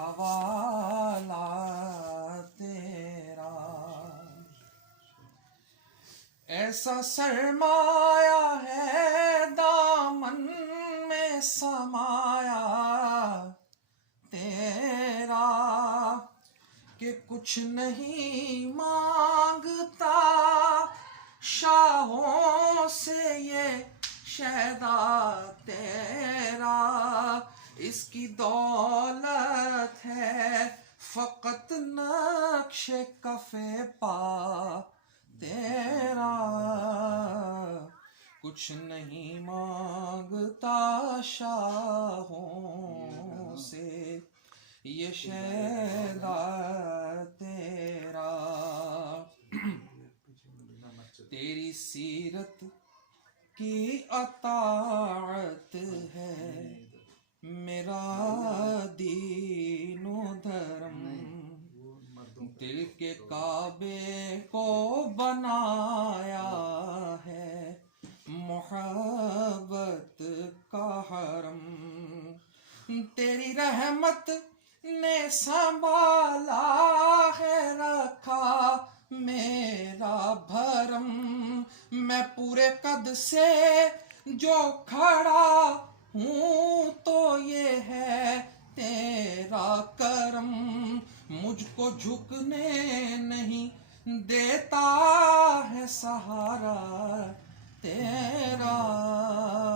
حوالہ تیرا، ایسا سرمایہ ہے دامن میں سمایا تیرا کہ کچھ نہیں مانگتا شاہوں سے یہ شیدا تیرا، اس کی دولت ہے فقط نقش کف پا تیرا، کچھ نہیں مانگتا شاہوں سے یہ شیدا تیرا، تیری سیرت کی اطاعت ہے میرا دین و دھرم، دل کے کعبے کو بنایا ہے محبت کا حرم، تیری رحمت نے سنبھالا ہے رکھا میرا بھرم، میں پورے قد سے جو کھڑا ہوں تو یہ ہے تیرا کرم، مجھ کو جھکنے نہیں دیتا ہے سہارا تیرا۔